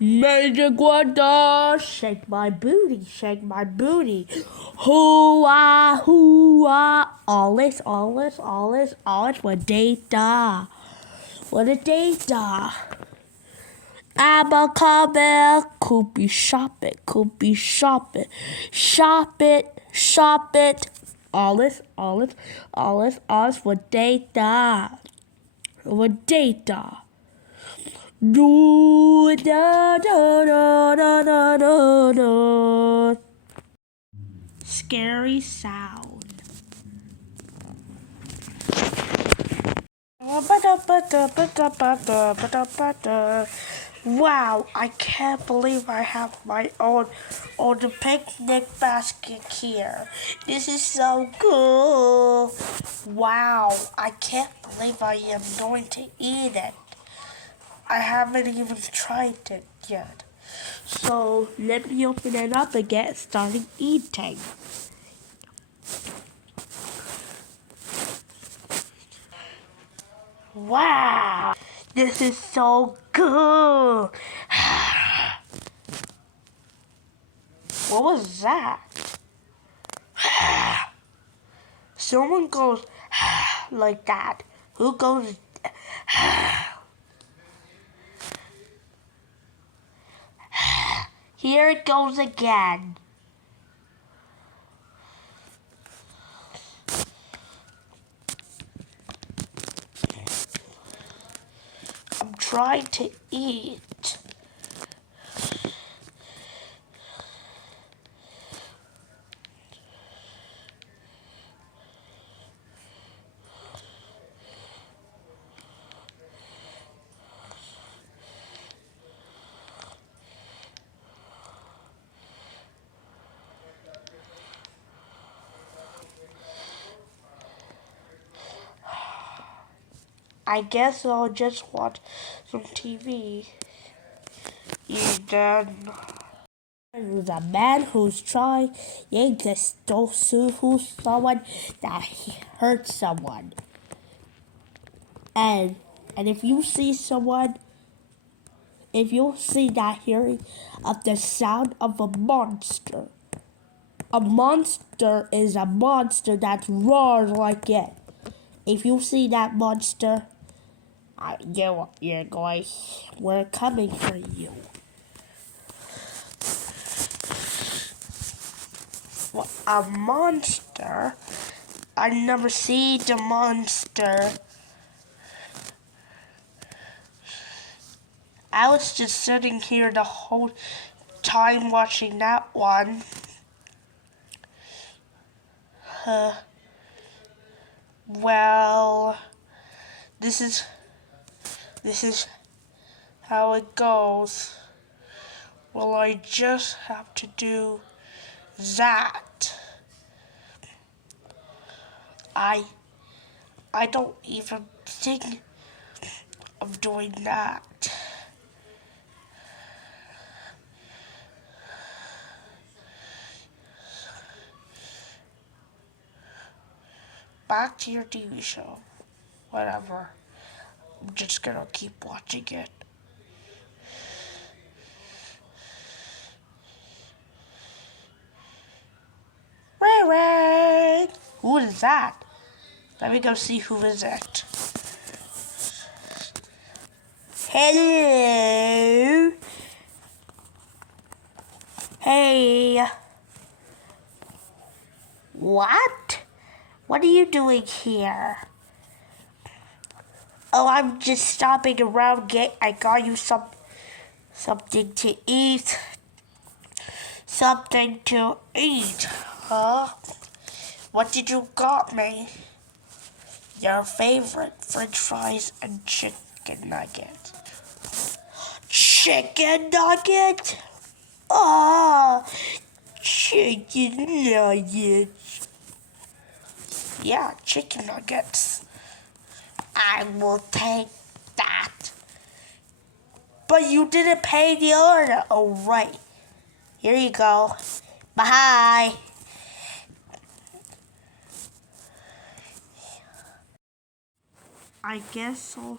Magic wonder, shake my booty, shake my booty. Hoo-ah, all this, what data. What a data. Abacabel, could be shop it. Shop it. All this, what data. What data. Do da da da da da da da. Scary sound. Wow, I can't believe I have my own picnic basket here. This is so cool. Wow, I can't believe I am going to eat it. I haven't even tried it yet. So let me open it up and get started eating. Wow, this is so cool. What was that? Someone goes like that. Who goes? Here it goes again. I'm trying to eat. I guess I'll just watch some TV. You're done. There's a man who's trying to sue someone that he hurt someone. And if you see someone, if you see that hearing of the sound of a monster is a monster that roars like it. If you see that monster, we're coming for you. What, a monster? I never seen the monster. I was just sitting here the whole time watching that one. Well, this is how it goes. Well, I just have to do that. I don't even think of doing that. Back to your TV show. Whatever. I'm just gonna keep watching it. Ray. Who is that? Let me go see who is it. Hello. Hey. What? What are you doing here? Oh, I'm just stopping around. I got you something to eat. Something to eat, huh? What did you got me? Your favorite French fries and chicken nugget. Chicken nugget? Oh, chicken nuggets. Yeah, chicken nuggets. I will take that. But you didn't pay the order. Oh, right. Here you go. Bye. I guess I'll